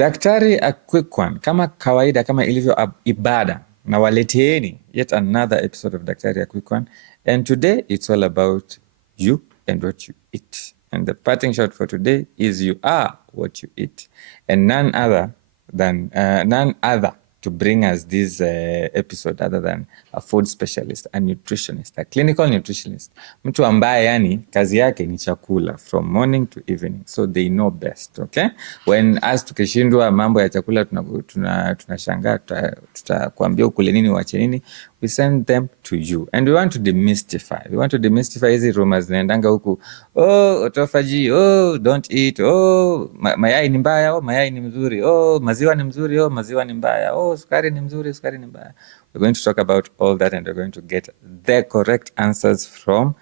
Daktari a quick one. Kama kawaida, kama ilivyo ibada, na waleteeni yet another episode of Daktari a quick one. And today it's all about you and what you eat. And the parting shot for today is you are what you eat. And none other to bring us this episode other than a food specialist, a nutritionist, a clinical nutritionist. Mtu ambaye yani kazi yake ni chakula from morning to evening. So they know best, okay? When us tukishindwa mambo ya chakula tunashangaa tutakwambia ukule nini uache nini, we send them to you. And we want to demystify. We want to demystify hizi rumors zinaendanga huku. Oh, autophagy. Oh, don't eat. Oh, mayai ni mbaya. Oh, mayai ni mzuri. Oh, maziwa ni mzuri. Oh, maziwa ni mbaya. Oh, sukari ni mzuri. Sukari ni mbaya. We're going to talk about all that and we're going to get the correct answers from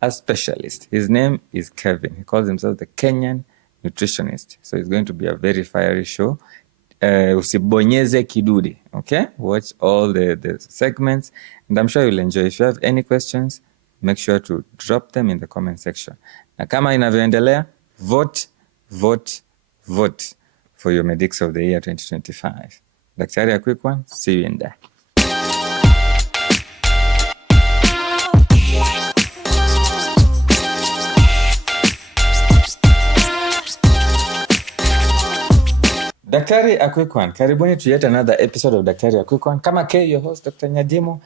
a specialist. His name is Kevin. He calls himself the Kenyan Nutritionist. So it's going to be a very fiery show. Usibonyeze kidude, okay? Watch all the segments and I'm sure you'll enjoy. If you have any questions, make sure to drop them in the comment section. Na kama inavyoendelea, vote for your Medics of the Year 2025. Daktari, a quick one. See you in there. Daktari a quick one. Karibuni to yet another episode of Daktari a quick one. Kama K, your host, Dr. Nyadimo.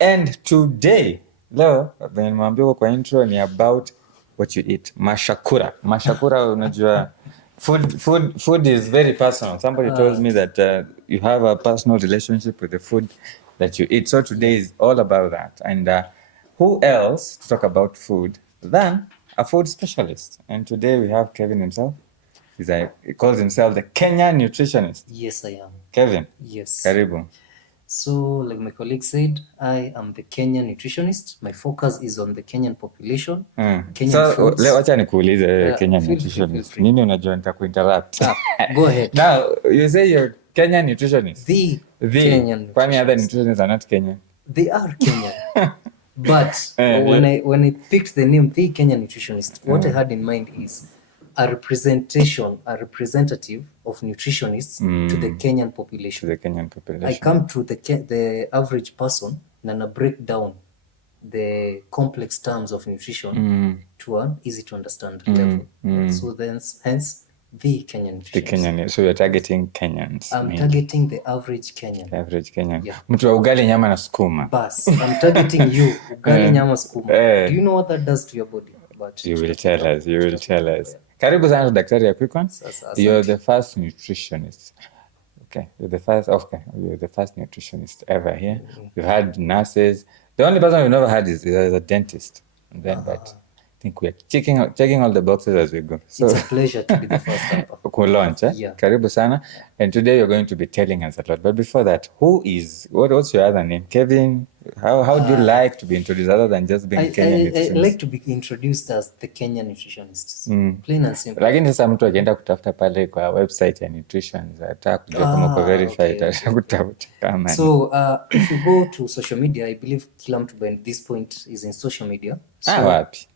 And today, leo, nimwambia kwa intro ni about what you eat. Mashakura, unajua, food is very personal. Somebody told me that you have a personal relationship with the food that you eat. So today is all about that. And who else to talk about food than a food specialist? And today we have Kevin himself. He calls himself the Kenyan Nutritionist. Yes, I am. Kevin. Yes. Karibu. So, like my colleague said, I am the Kenyan Nutritionist. My focus is on the Kenyan population. Kenyan foods. Leo acha nikuulize Kenyan Nutritionist. Nini unajua nitakuinterrupt? Go ahead. Now, you say you're Kenyan Nutritionist. The Kenyan Nutritionist. Kwani other nutritionists are not Kenyan? They are Kenyan. But when I picked the name The Kenyan Nutritionist, what I had in mind is a representative of nutritionists to the Kenyan population. I come to the average person and I break down the complex terms of nutrition to an easy to understand level. So then, hence, the Kenyan nutritionist. So you're targeting Kenyans. I'm targeting the average Kenyan. Yeah. Mtu wa ugali nyama na sukuma. Bas, I'm targeting you, ugali nyama sukuma. Do you know what that does to your body? But you will tell us. Yeah. Karibu sana Daktari a quick one. You're the first nutritionist. Okay, you're the first nutritionist ever here. We've had nurses. The only person we've never had is a dentist. And then, but I think we're checking all the boxes as we go. So it's a pleasure to be the first ever. Launch, eh? Yeah. Karibu sana. And today you're going to be telling us a lot. But before that, what's your other name? Kevin? How do you like to be introduced other than just being Kenyan Nutritionist? I like to be introduced as the Kenyan Nutritionist. Plain and simple. Lakini sasa mtu akienda kutafuta pale kwa website ya nutrition, ataka kujua kama uko verified, atakutafuta kama. So, if you go to social media, I believe kila mtu by this point is in social media. So, wapi?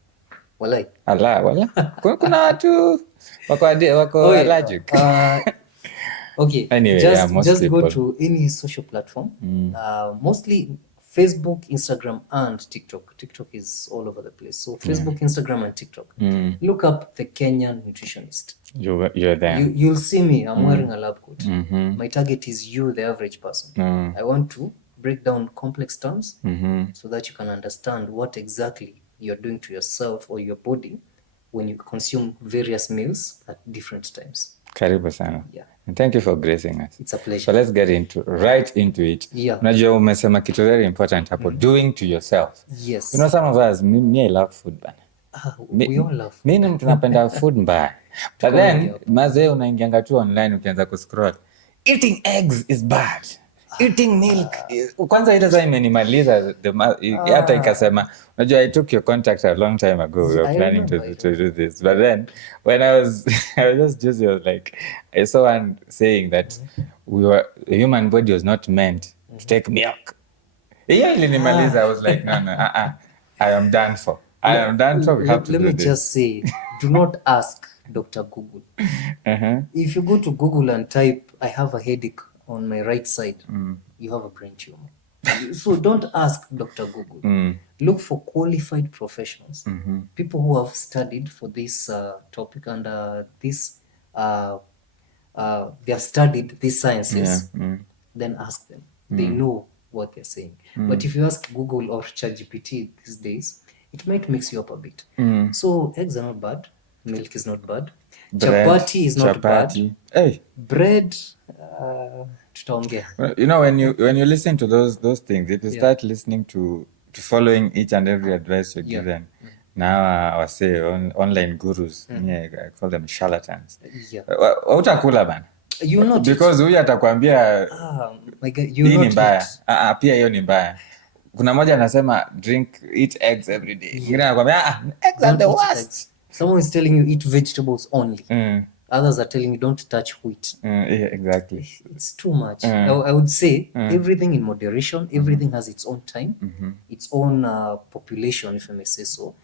Walai. Wala. Kuna watu wako allergic. Okay. Anyway, just go to any social platform. Mostly Facebook, Instagram, and TikTok. TikTok is all over the place. So Facebook, Instagram, and TikTok. Look up the Kenyan Nutritionist. You're there. You'll see me. I'm wearing a lab coat. My target is you, the average person. I want to break down complex terms so that you can understand what exactly you're doing to yourself or your body when you consume various meals at different times. Karibu sana. Yeah. And thank you for gracing us. It's a pleasure. So let's get right into it. Yeah. Unajua umesema kitu very important hapo, doing to yourself. Yes. You know, some of us, me I love food bana. We all love food. Mimi mtu napenda food mbaya. But then mazee unaingianga tu online ukianza kuscroll. Eating eggs is bad. Eating milk. Kwanza ile sasa imenimaliza hata ikasema, unajua I took your contact a long time ago. We were planning to do this. But then when I was just like, I saw one saying that the human body was not meant to take milk. Hiyo ilinimaliza. I was like, no, I am done for. We have to let do me this. just say, do not ask Dr. Google. Uh-huh. If you go to Google and type, I have a headache on my right side, you have a brain tumor. So don't ask Dr. Google. Look for qualified professionals, people who have studied for this topic and they have studied these sciences. Then ask them. They know what they're saying. But if you ask Google or ChatGPT these days, it might mix you up a bit. So eggs are not bad. Milk is not bad. Bread, Chapati is not bad. Hey. Bread, tutaongea. You know, when you listen to those things, if you start listening to following each and every advice you're given, now I say online gurus, I call them charlatans. Utakula bana. You will not because huyu atakwambia hii ni mbaya. Pia hiyo ni mbaya. Kuna moja anasema eat eggs every day. Mwingine anakuambia eggs are the worst. Someone is telling you eat vegetables only. Others are telling you don't touch wheat. Yeah, exactly. It's too much. I would say everything in moderation. Everything has its own time, its own population, if I may say so.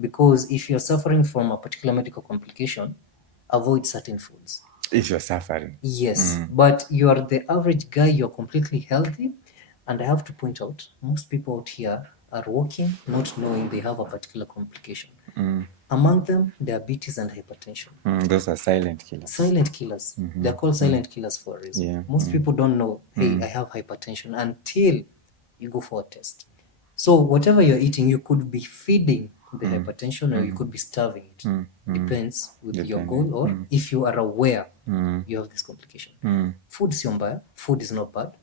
Because if you're suffering from a particular medical complication, avoid certain foods. If you're suffering. Yes, but you are the average guy, you're completely healthy. And I have to point out, most people out here are walking not knowing they have a particular complication. Among them, diabetes and hypertension. Those are silent killers. Silent killers. They're called silent killers for a reason. Yeah. Most people don't know, hey, I have hypertension until you go for a test. So whatever you're eating, you could be feeding the hypertension or you could be starving it. Depends with your goal or if you are aware you have this complication. Food is mbaya. Food is not bad,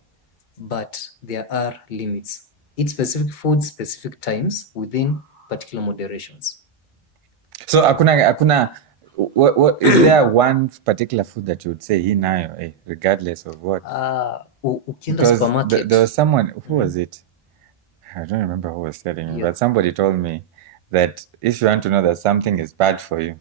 but there are limits. Eat specific foods, specific times within particular moderations. So akuna what is there one particular food that you would say hii nayo regardless of what? Ukienda supermarket. There was someone, who was it? I don't remember who was telling me, but somebody told me that if you want to know that something is bad for you,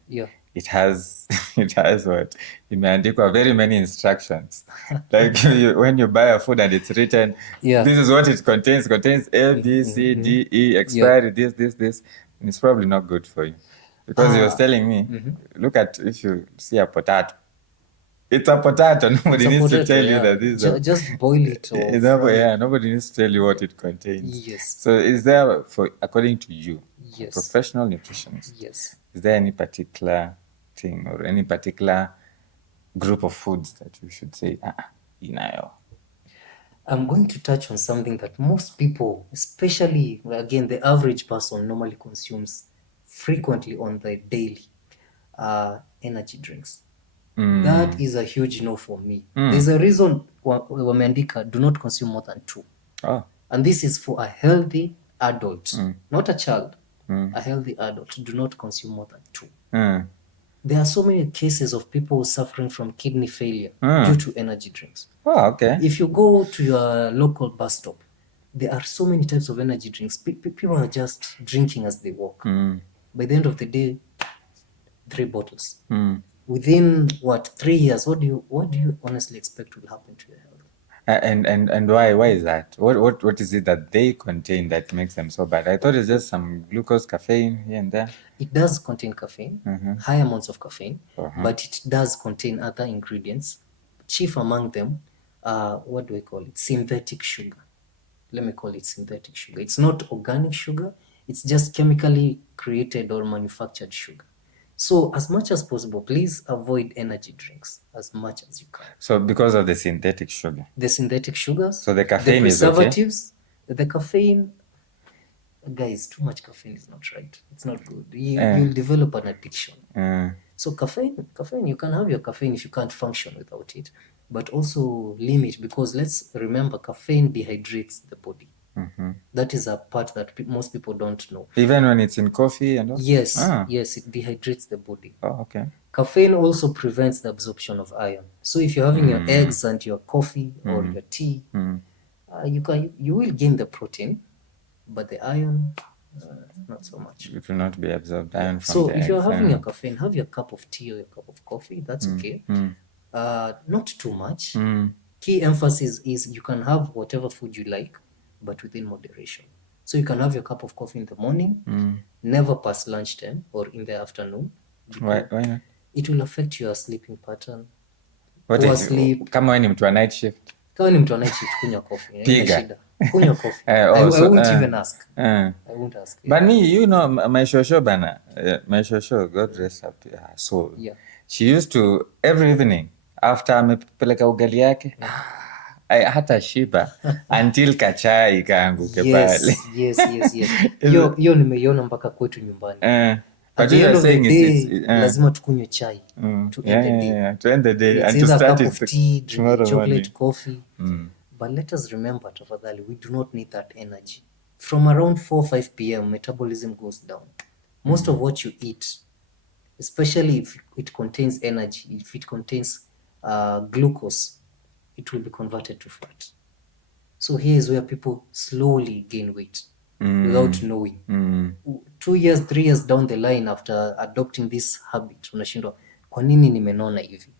it has what? Imeandikwa very many instructions. Like when you buy a food and it's written, this is what it contains A, B, C, D, E, expiry, this. And it's probably not good for you. Because he was telling me, look at, if you see a potato, it's a potato. Nobody needs to tell you that this is just boil it. Nobody needs to tell you what it contains. Yes. So is there, according to you, a professional nutritionist, is there any particular thing or any particular group of foods that you should say, I'm going to touch on something that most people, especially, again, the average person normally consumes frequently on the daily, energy drinks. That is a huge no for me. There's a reason wameandika do not consume more than 2. And this is for a healthy adult, not a child. A healthy adult, do not consume more than 2. There are so many cases of people suffering from kidney failure due to energy drinks. If you go to your local bus stop, there are so many types of energy drinks. People are just drinking as they walk. By the end of the day, 3 bottles. Within 3 years, what do you honestly expect will happen to your health? And why is that? What is it that they contain that makes them so bad? I thought it's just some glucose, caffeine here and there. It does contain caffeine, high amounts of caffeine, but it does contain other ingredients. Chief among them, what do I call it? Synthetic sugar. Let me call it synthetic sugar. It's not organic sugar. It's just chemically created or manufactured sugar. So as much as possible, please avoid energy drinks as much as you can. So because of the synthetic sugar? The synthetic sugars. So the caffeine the preservatives, is okay? The caffeine, guys, too much caffeine is not right. It's not good. You'll develop an addiction. So caffeine, you can have your caffeine if you can't function without it, but also limit, because let's remember caffeine dehydrates the body. That is a part that most people don't know. Even when it's in coffee and all? Yes, it dehydrates the body. Okay. Caffeine also prevents the absorption of iron. So if you're having your eggs and your coffee or your tea, you will gain the protein, but the iron, not so much. It will not be absorbed. Iron from so the if you're eggs, having your caffeine, have your cup of tea or your cup of coffee. That's okay. Not too much. Key emphasis is you can have whatever food you like, but within moderation. So you can have your cup of coffee in the morning, never past lunchtime or in the afternoon. Why not? it will affect your sleeping pattern. What Poor if sleep. kama wewe ni mtu wa night shift? Kama ni mtu wa night shift, kunywa coffee. Haina Piga. shida. Kunywa coffee. Oh, I so, won't even ask. I won't ask. But me, you know, my shosho bana, my shosho, God rest up her soul. Yeah. She used to, every evening, after amepeleka ugali yake, hata shiba until kachai kaanguke pale. Yes. Hiyo nimeiona mpaka kwetu nyumbani. At But the you end are of the saying day, lazima tukunywe chai to end the day. Yeah, to end the day. It's And to either a start cup it of tea, drink tomorrow chocolate, morning. coffee. But let us remember, tafadhali, we do not need that energy. From around 4-5 p.m., metabolism goes down. Most of what you eat, especially if it contains energy, if it contains glucose, it will be converted to fat. So here is where people slowly gain weight without knowing. 2 years, 3 years down the line after adopting this habit, unashindwa, kwa nini nimenona hivi?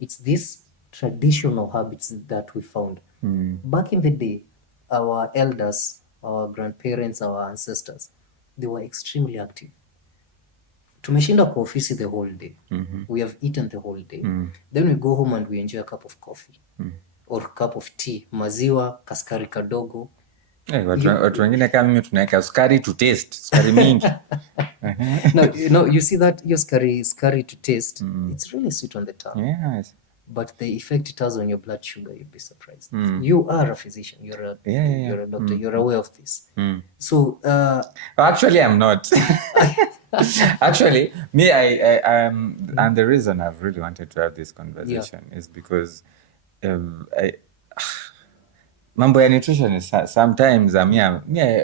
It's these traditional habits that we found. Back in the day, our elders, our grandparents, our ancestors, they were extremely active. Tumeshinda kwa ofisi the whole day. We have eaten the whole day. Then we go home and we enjoy a cup of coffee or a cup of tea, maziwa, kaskari kadogo. Watu wengine kama mimi tunaweka sukari to taste, sukari mingi. No, you see that your scary to taste. It's really sweet on the tongue. Yes. But the effect it has on your blood sugar, you'd be surprised. You are a physician. You're a doctor. You're aware of this. So actually, I'm not. Actually, me, and the reason I've really wanted to have this conversation is because mambo ya nutrition is sometimes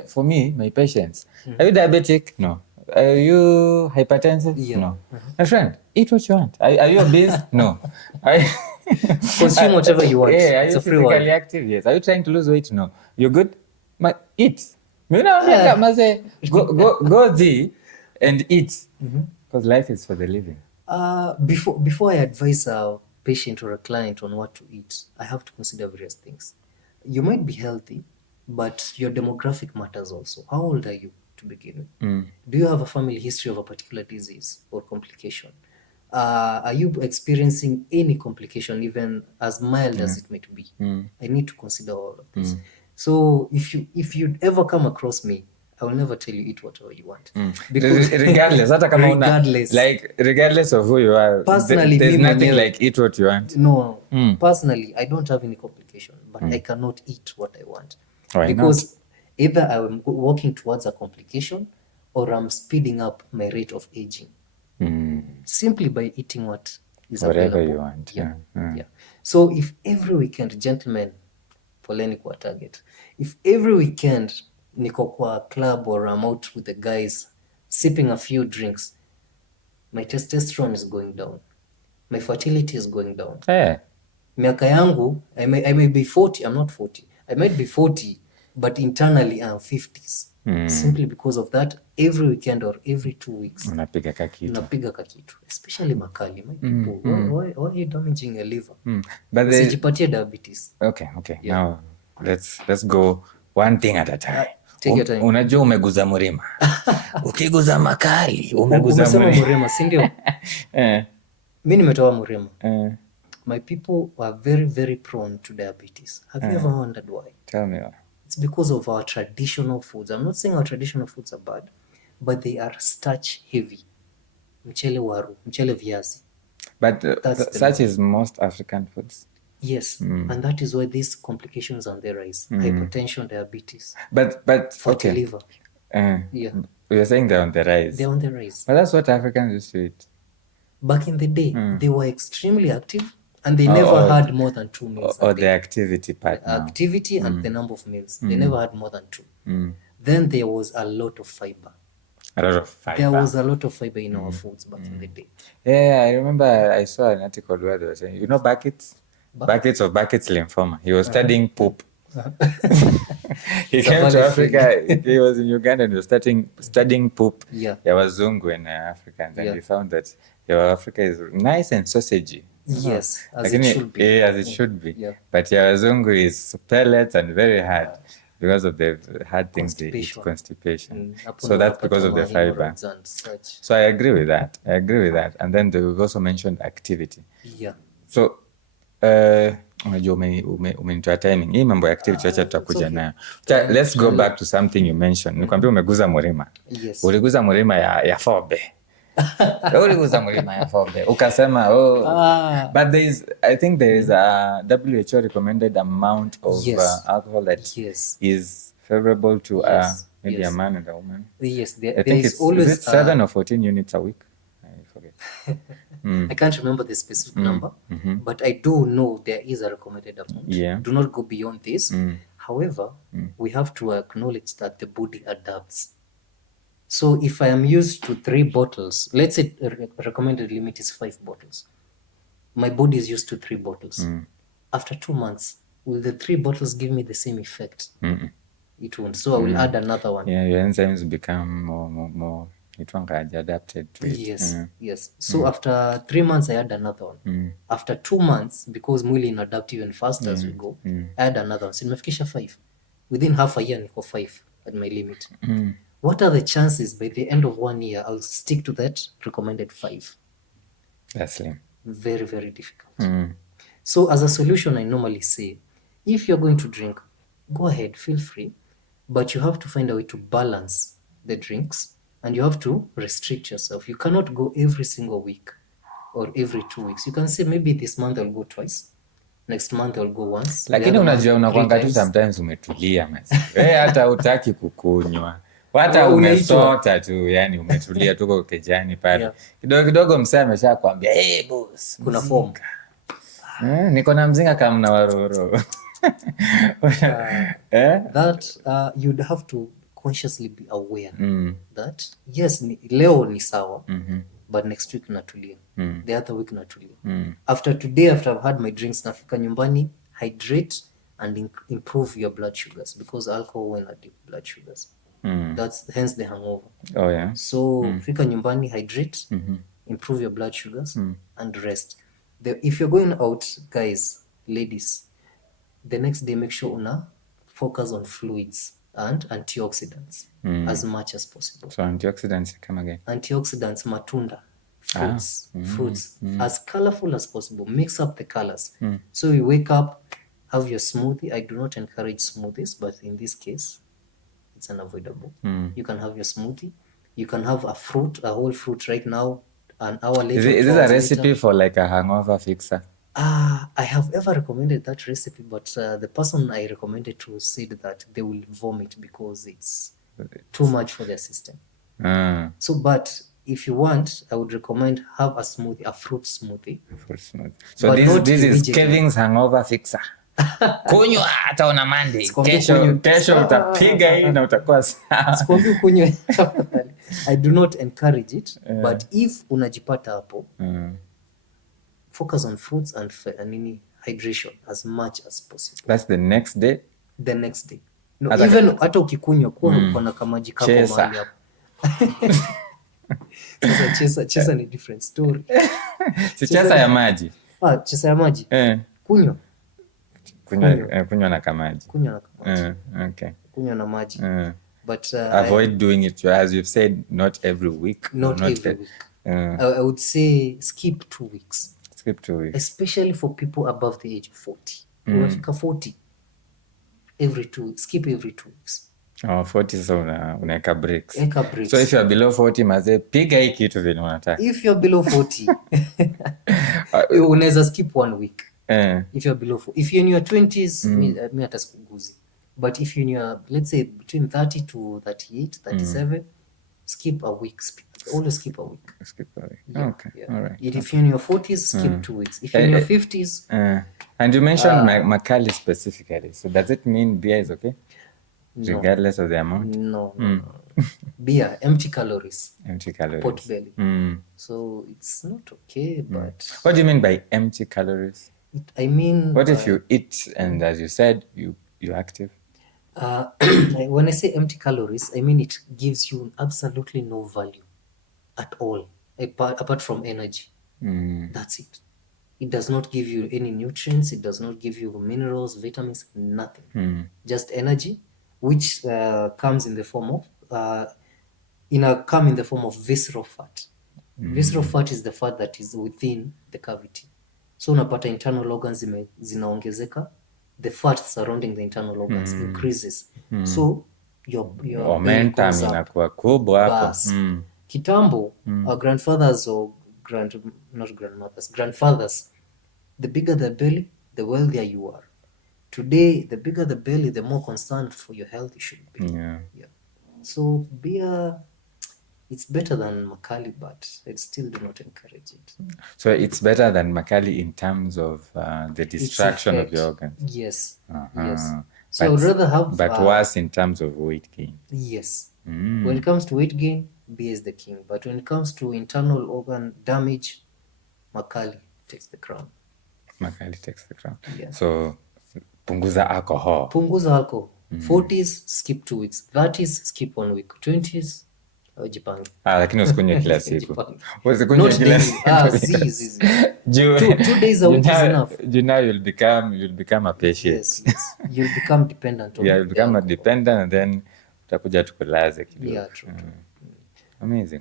for me, my patients, are you diabetic? No. Are you hypertensive? Yeah. No. My friend, eat what you want. Are you obese? No. Consume whatever you want. Yeah, are It's you a free world. physically active? Yes. Are you trying to lose weight? No. You're good? Eat. Go thee and eat. Because life is for the living. Before I advise a patient or a client on what to eat, I have to consider various things. You might be healthy, but your demographic matters also. How old are you to begin with? Do you have a family history of a particular disease or complication? Are you experiencing any complication, even as mild as it might be? I need to consider all of this. So if you'd ever come across me, I will never tell you eat whatever you want. Because regardless, hata kama regardless of who you are, personally, there's nothing like eat what you want. No, personally, I don't have any complication, but I cannot eat what I want. Why because either I'm walking towards a complication or I'm speeding up my rate of aging. Simply by eating what is whatever available. you want. Yeah. So if every weekend, gentlemen, poleni kwa target, if every weekend niko kwa club or I'm out with the guys sipping a few drinks, my testosterone is going down, my fertility is going down. Miaka yangu, I may be 40, I'm not 40, I might be 40, but internally I'm 50s. Simply because of that, every weekend or every 2 weeks unapiga kakitu, especially makali. My people, why are you damaging your liver? But usijipatie diabetes. Okay. Yeah. Now let's go one thing at a time. Take your time. Unajua umeguza murima. Ukiguza makali umeguza murima, si ndio? Mimi nimetoa murima. My people are very, very prone to diabetes. Have you ever wondered why? Tell me why. It's because of our traditional foods. I'm not saying our traditional foods are bad, but they are starch heavy. Mchele waru, mchele viazi. But such is most African foods. Yes, and that is why these complications are on the rise. Hypertension, diabetes. But fatty liver. You're saying they're on the rise. They're on the rise. But that's what Africans used to eat. Back in the day, they were extremely active. And they never had more than 2 meals. Or the activity part. The activity and the number of meals. They never had more than 2. Then there was a lot of fiber. There was a lot of fiber in our foods back in the day. Yeah, I remember I saw an article where they were saying, buckets of Buckets lymphoma. He was studying poop. He came to Africa. He was in Uganda and he was studying poop. Yeah. Wazungu and Africans, and he found that Africa is nice and sausagey. Yes, as it should be. As it should be. Yeah. But Wazungu is pellets and very hard. because of the hard things they eat, constipation. So that's because of the fiber. So I agree with that. And then they've also mentioned activity. Yeah. So unajua umenitoa timing hii mambo ya activity, wacha tutakuja nayo. Let's go back to something you mentioned. Nikwambia umeguza mlima. Yes. Uliguza mlima ya Fobe. Uliguza mlima ya Fobe. Ukasema but I think there is a WHO recommended amount of alcohol that is favorable to maybe a man and a woman. Yes, I think it's always, is it 7 or 14 units a week? I forget. I can't remember the specific number, but I do know there is a recommended amount. Yeah. Do not go beyond this. However, we have to acknowledge that the body adapts. So if I am used to 3 bottles, let's say recommended limit is 5 bottles. My body is used to 3 bottles. After 2 months, will the 3 bottles give me the same effect? It won't. So I will add another one. Yeah, your enzymes become more adapted to it. Yes. So after 3 months, I add another one. After 2 months, because mwili in adapt even faster as we go, I add another one. So nimefikisha 5. Within half a year, niko 5 at my limit. What are the chances by the end of 1 year, I'll stick to that recommended 5? That's slim. Very, very difficult. So as a solution, I normally say, if you're going to drink, go ahead, feel free, but you have to find a way to balance the drinks and you have to restrict yourself. You cannot go every single week or every 2 weeks. You can say maybe this month I'll go twice, next month I'll go once. Lakini unajua unakwanga tu sometimes umetulia masi. Hata hutaki kukunywa. Hata umesota tu, yani umetulia tuko kejani pale. Kidogo kidogo msee ameshakwambia, boss, kuna form. Niko na mzinga kama na waroro. That you'd have to consciously be aware that yes, leo ni sawa, but next week natulia, the other week natulia. After today, after I've had my drinks, nafika nyumbani, hydrate and improve your blood sugars, because alcohol will not dip blood sugars. That's hence the hangover. Oh yeah. So fika nyumbani, hydrate, improve your blood sugars and rest. If you're going out, guys, ladies, the next day make sure una focus on fluids and antioxidants as much as possible. So antioxidants come again. Antioxidants, matunda, fruits, as colorful as possible. Mix up the colors. So you wake up, have your smoothie. I do not encourage smoothies, but in this case, it's unavoidable. You can have your smoothie. You can have a fruit, a whole fruit right now, an hour later. Is this a recipe for like a hangover fixer? I have ever recommended that recipe, but the person I recommended to said that they will vomit because it's too much for their system. So, but if you want, I would recommend have a smoothie, a fruit smoothie. So this is Kevin's hangover fixer. Kunywa hata una Monday. Kesho utapiga hii na utakuwa sawa. Sikwambi kunywa. I do not encourage it, but if unajipata hapo, focus on fruits and hydration as much as possible. That's the next day? The next day. No, even hata ukikunywa kuwa na kamaji kako mahali hapo. Sasa chesa ni different story. Si chesa ya maji. Chesa ya maji. Kunywa na kamaji. Okay. Kunywa na maji. But avoid doing it, as you've said, not every week. Not every week. I would say skip 2 weeks. Skip 2 weeks. Especially for people above the age of 40. Unafika 40. Every 2 weeks. Skip every 2 weeks. 40 so unaweka breaks. Eka breaks. So if you're below 40, maze piga hii kitu vile unataka. If you're below 40, unaweza skip 1 week. If you're below 40. If you're in your 20s, mi hata sikuguzi. But if you're in your, let's say, between 30 to 38, 37, skip a week. Always skip a week. Skip a week. Yeah, okay. Yeah. All right. If you're in your 40s, skip 2 weeks. If you're in your 50s... and you mentioned Macalli specifically. So does it mean beer is okay? No. Regardless of the amount? No. Beer, empty calories. Empty calories. Pot belly. So it's not okay, but... What do you mean by empty calories? I mean... What if you eat and, as you said, you're active? When I say empty calories, I mean it gives you absolutely no value at all, apart from energy. That's it. It does not give you any nutrients. It does not give you minerals, vitamins, nothing. Just energy which comes in the form of come in the form of visceral fat. Visceral fat is the fat that is within the cavity. So unapata internal organs zinaongezeka, the fat surrounding the internal organs increases. So your belly goes up. Inakuwa kubwa hapo. Kitambo, our grandfathers or not grandmothers, grandfathers, the bigger the belly, the wealthier you are. Today, the bigger the belly, the more concerned for your health you should be. Yeah. So beer, it's better than Makali, but I still do not encourage it. So it's better than Makali in terms of the distraction of your organs. Yes. Yes. So I would rather have. But worse in terms of weight gain. Yes. When it comes to weight gain, beer is the king. But when it comes to internal organ damage, Makali takes the crown. Makali takes the crown. Yeah. So punguza alcohol. 40s, skip 2 weeks. 30s, skip 1 week. 20s, jipange. Lakini usikunywe kila siku. Usikunywe kila siku. 2 days a week is enough. You know you'll become a patient. Yes. You'll become dependent on you'll become a dependent, and then utakuja tukulaze kidogo. Yeah, true. Amazing.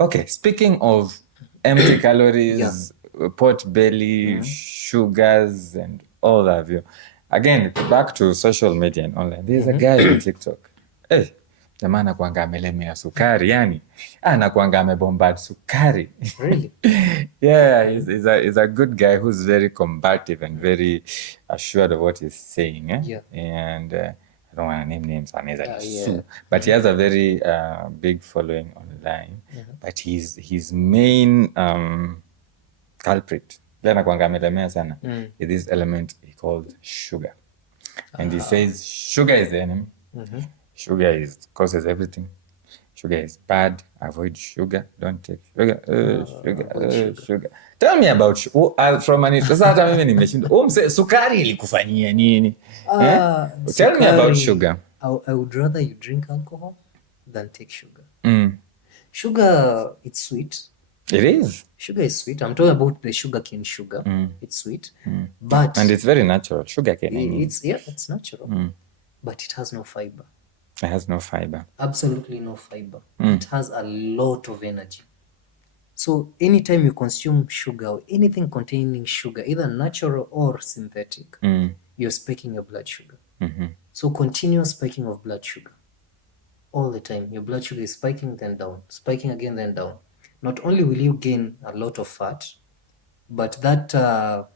Okay, speaking of empty calories, pot belly, sugars, and all that. Again, back to social media and online. There's a guy on TikTok. Jamaa anakuanga amelemea sukari, yani anakuanga amebombard sukari. Really? Yeah, he's a good guy who's very combative and very assured of what he's saying. Yeah. And I don't want to name names, but he has a very big following online. But his main culprit anakuanga amelemea sana is this element he called sugar. And he says sugar is the enemy. Sugar causes everything. Sugar is bad. Avoid sugar. Don't take sugar. Sugar. Tell me about from hata mimi nimeshinda. Sukari ilikufanyia nini? Tell me about sugar. I would rather you drink alcohol than take sugar. Sugar, it's sweet. It is. Sugar is sweet. I'm talking about the sugarcane sugar. It's sweet. But and it's very natural. Sugarcane. It's natural. But it has no fiber. It has no fiber. Absolutely no fiber. It has a lot of energy. So anytime you consume sugar or anything containing sugar, either natural or synthetic, you're spiking your blood sugar. So continuous spiking of blood sugar. All the time. Your blood sugar is spiking, then down. Spiking again, then down. Not only will you gain a lot of fat, but that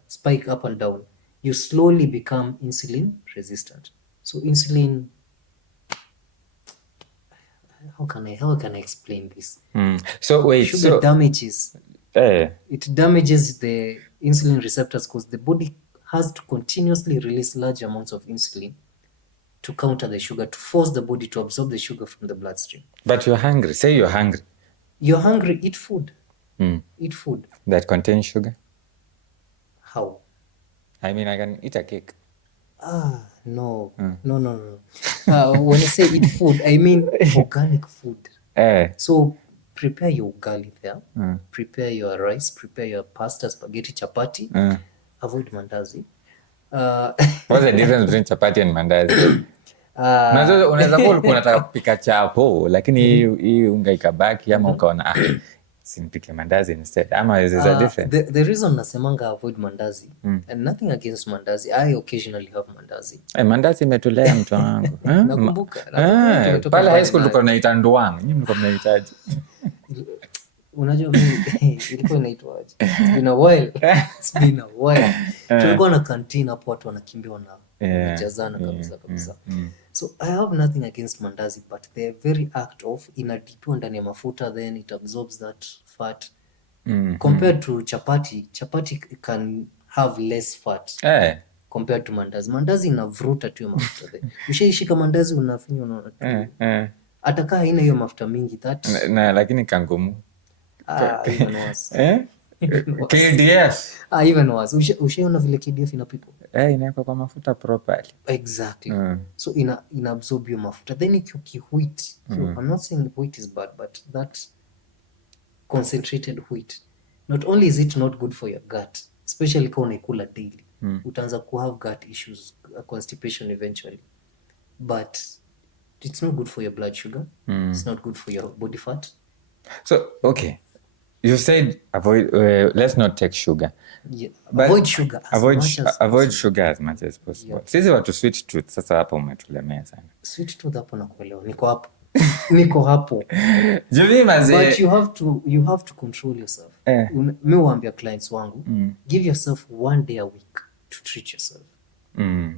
spike up and down, you slowly become insulin resistant. So insulin... How can I explain this? So wait, sugar damages. It damages the insulin receptors because the body has to continuously release large amounts of insulin to counter the sugar, to force the body to absorb the sugar from the bloodstream. But you're hungry. Say you're hungry. You're hungry. Eat food. Eat food that contains sugar. How? I mean, I can eat a cake. No. When I say eat food, I mean organic food. So prepare your ugali there. Prepare your rice. Prepare your pasta, spaghetti, chapati. Avoid mandazi. What's the difference between chapati and mandazi? Unaweza kuwa ulikuwa unataka kupika chapo, lakini hii unga ikabaki ama ukaona simpike mandazi instead. Ama is a difference? The reason nasemanga avoid mandazi, and nothing against mandazi, I occasionally have mandazi. Mandazi imetulea mtu wangu. Nakumbuka. Pale high school tulikuwa tunaita ndoang. Nyinyi mlikuwa mnahitaji. Unajua mimi ilikuwa inaitwaje? It's been a while. Tulikuwa na canteen hapo watu wanakimbia wanajazana kabisa. So I have nothing against mandazi, but the very act of inadipiwa ndani ya mafuta, then it absorbs that fat. Compared to chapati can have less fat compared to mandazi. Mandazi inavuruta tu mafuta. Ushaishika mandazi unafinya unaona. Atakaa haina hiyo mafuta mingi that. Lakini kangumu. Even worse. KDF. Even worse. Ushaona vile KDF inapikwa? Inawekwa kwa mafuta properly. Exactly. So ina absorb your mafuta. Then you wheat. I'm not saying wheat is bad, but that concentrated wheat. Not only is it not good for your gut, especially kama unaikula daily. Utaanza ku have gut issues, constipation eventually. But It's not good for your blood sugar. It's not good for your body fat. So, okay. You said avoid, let's not take sugar. Yeah. But Avoid sugar as much as avoid possible. sugar as much as possible. Yeah. Sisi watu sweet tooth, sasa hapo umetulemea sana. Sweet tooth hapo nakuelewa. Niko hapo. Niko hapo. Jumi maze. But you have to control yourself. Mi huambia clients wangu, give yourself 1 day a week to treat yourself.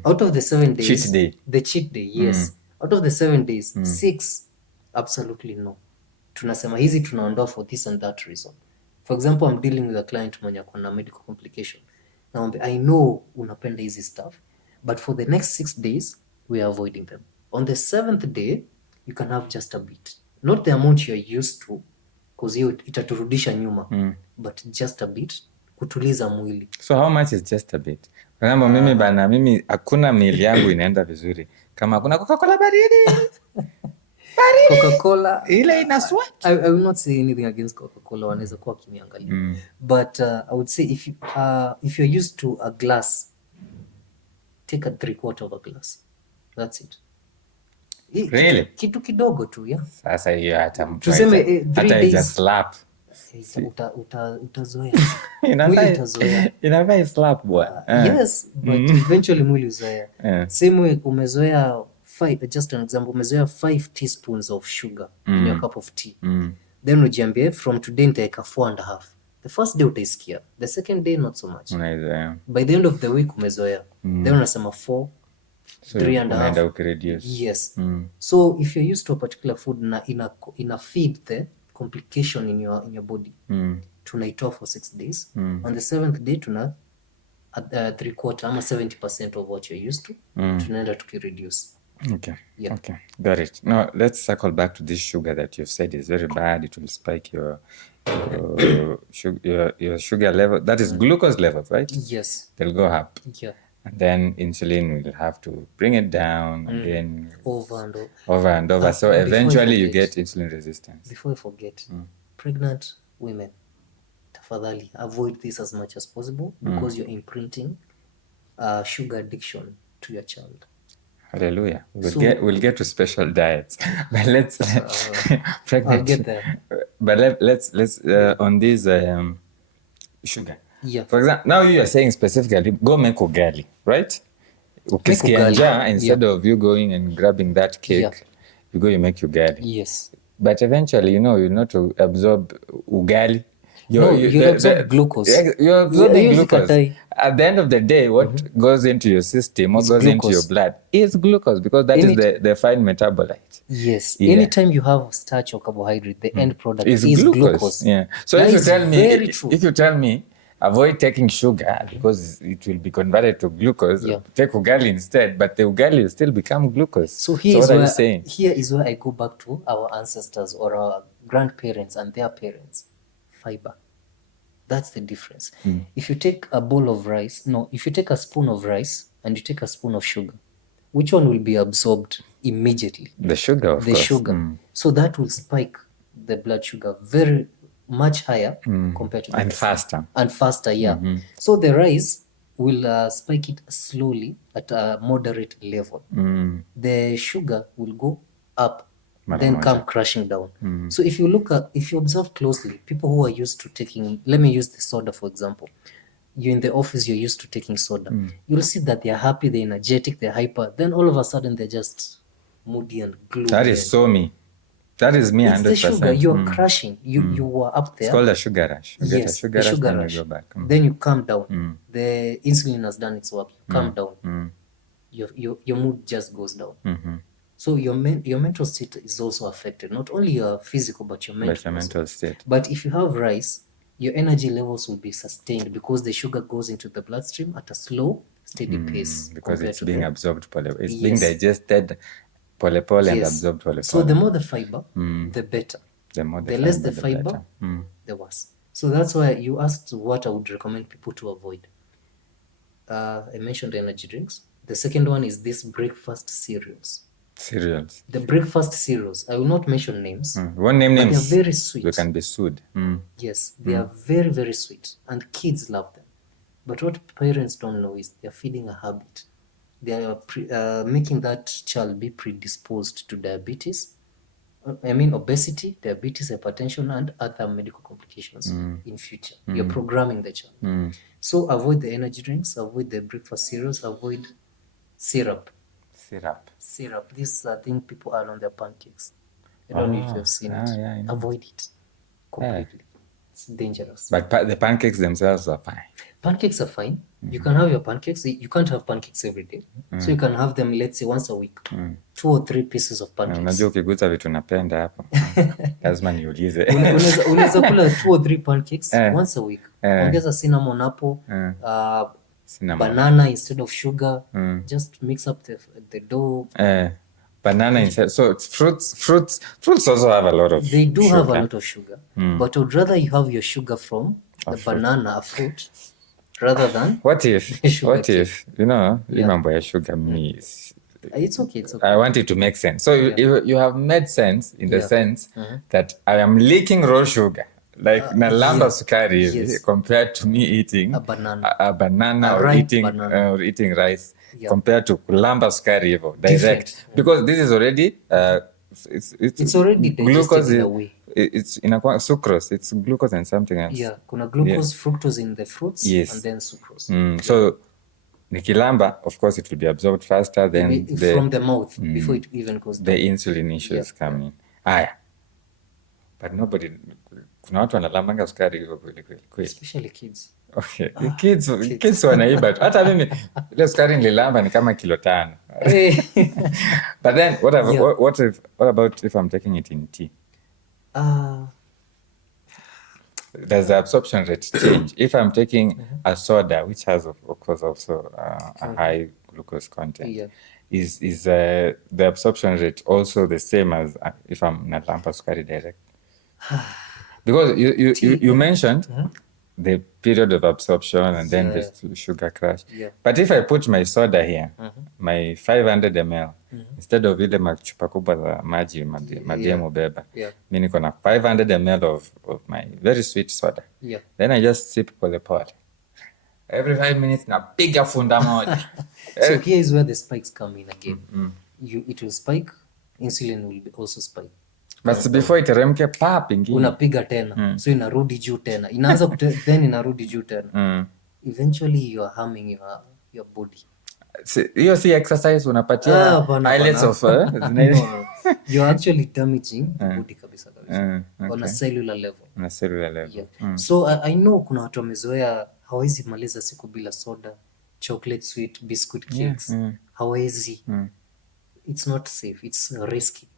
Out of the 7 days, Cheat day. The cheat day, yes. Out of the 7 days, 6 absolutely no. Tunasema hizi tunaondoa for this and that reason. For example, I'm dealing with a client mwenye akona medical complication. Naombe, I know unapenda hizi stuff, but for the next 6 days, we are avoiding them. On the 7th day, you can have just a bit. Not the amount you're used to, because hiyo itaturudisha nyuma, but just a bit, kutuliza mwili. So how much is just a bit? Kwa sababu mimi bana, mimi hakuna meal yangu inaenda vizuri kama kuna Coca-Cola baridi. Coca-Cola ile ina sweat. I will not say anything against Coca-Cola, wanaweza kuwa kimiangalia. But I would say if you're used to a glass, take a 3/4 of a glass. That's it. Really? Kitu kidogo tu, yeah. Sasa hiyo hata mtu Tuseme, hata 3 days. slap. Utazoea. Mwili utazoea. Inafaa slap bwana. Yes, but eventually mwili uzoea. Same way umezoea just an example, umezoea 5 teaspoons of sugar in your cup of tea. Then ujiambie from today nitaweka 4.5. The first day utaisikia. The second day not so much. By the end of the week umezoea. Then unasema 4, so 3.5. Yes. So if you're used to a particular food na ina feed the complication in your body, tunaitoa for 6 days. On the 7th day tuna 3/4 ama 70% of what you're used to, tunaenda tukireduce. Okay. Yeah. Okay. Got it. Now let's circle back to this sugar that you said is very bad. It will spike your sugar level. That is glucose levels, right? Yes. They'll go up. Yeah. And then insulin will have to bring it down again. Over and over. So eventually you get insulin resistance. Before I forget, pregnant women, tafadhali avoid this as much as possible because you're imprinting sugar addiction to your child. Hallelujah. We'll get to special diets. But let's I'll get there. But let's on this sugar. Yeah. For example, now you are saying specifically go make ugali, right? Ukisikia njaa, instead of you going and grabbing that cake, you make ugali. Yes. But eventually, you're not to absorb ugali. You absorb glucose. You're absorbing glucose. At the end of the day, what goes into your system, what goes into your blood is glucose, because that is the fine metabolite. Yes. Yeah. Anytime you have starch or carbohydrate, the end product is glucose. Yeah. So if you tell me avoid taking sugar because it will be converted to glucose, take ugali instead, but the ugali will still become glucose. So here is where I go back to our ancestors or our grandparents and their parents. Fiber. That's the difference. If you take if you take a spoon of rice and you take a spoon of sugar, which one will be absorbed immediately? The sugar, of course. The sugar. So that will spike the blood sugar very much higher compared to the faster. And faster, yeah. So the rice will spike it slowly at a moderate level. The sugar will go up, then come crashing down. So if you observe closely, people who are used to taking, let me use the soda for example. You're in the office, you're used to taking soda. You'll see that they're happy, they're energetic, they're hyper. Then all of a sudden they're just moody and gloomy. That is so me. That is me 100%. It's the sugar. You're crashing. You were up there. It's called a sugar rush. You get a sugar rush, then you go back. Then you calm down. The insulin has done its work. You calm down. Your mood just goes down. So your mental state is also affected. Not only your physical, but your mental state. But if you have rice, your energy levels will be sustained because the sugar goes into the bloodstream at a slow, steady pace. Because it's being absorbed. It's being digested pole and absorbed pole. So the more the fiber, the better. The less the fiber, the worse. So that's why you asked what I would recommend people to avoid. I mentioned energy drinks. The second one is this breakfast cereals. The breakfast cereals. I will not mention names. One name names. But they're very sweet. You can be sued. Yes, they are very, very sweet. And kids love them. But what parents don't know is they're feeding a habit. they are making that child be predisposed to diabetes, obesity, diabetes, hypertension, and other medical complications in future. You're programming the child. So avoid the energy drinks, avoid the breakfast cereals, avoid syrup. This thing people add on their pancakes. I don't know if you've seen it. Yeah, I know. Avoid it completely. It's dangerous. But the pancakes themselves are fine. Pancakes are fine. You can have your pancakes. You can't have pancakes every day. So you can have them, let's say, once a week. 2 or 3 pieces of pancakes. Unajua ukigusa vitu napenda hapo. Lazima niulize. Unaweza kula 2 or 3 pancakes once a week. Ongeza cinnamon hapo. Banana instead of sugar. Just mix up the dough. Banana instead. So it's fruits also have a lot of They do sugar. have a lot of sugar. But I would rather you have your sugar from the banana, a fruit, rather than What if Yeah. mambo ya sugar means it's okay. I want it to make sense. So you have made sense in the Yeah. sense that I am licking raw sugar. Like nalamba sukari hivi compared to me eating a banana, or ripe eating banana. or eating rice Yeah. compared to kulamba sukari hivyo direct. Because this is already It's already digested in a way. It's inakuwa sucrose, it's glucose and something else. Yeah, kuna glucose, fructose in the fruits, and then sucrose. So nikilamba, of course it will be absorbed faster than from the mouth before it even goes down. The insulin issues come in. But nobody, kuna watu wanalambanga sukari hivyo kweli. Especially kids. Okay. Kids wanaiba. Hata mimi ile sukari nililamba ni kama kilo 5. But then what about if I'm taking it in tea? Does the absorption rate change? If I'm taking a soda, which has of course also a high glucose content, is the absorption rate also the same as if I'm nalamba sukari direct? Because you mentioned the period of absorption and then the sugar crash. But if I put my soda here, my 500 ml, instead of ile machupa kubwa za maji mademo beba, mimi niko na 500 ml of my very sweet soda. Then I just sip pole. Every 5 minutes napiga funda moja. So here is where the spikes come in again. It will spike, insulin will also spike. But before iteremke ingine unapiga tena so inarudi juu tena inaanza then inarudi juu tena eventually you are harming your body. Hiyo si exercise unapatia highlights of you are actually damaging the body kabisa on a cellular level. So I know kuna watu wamezoea hawezi maliza siku bila soda, chocolate, sweet, biscuit, cakes. Hawezi. It's not safe, it's risky.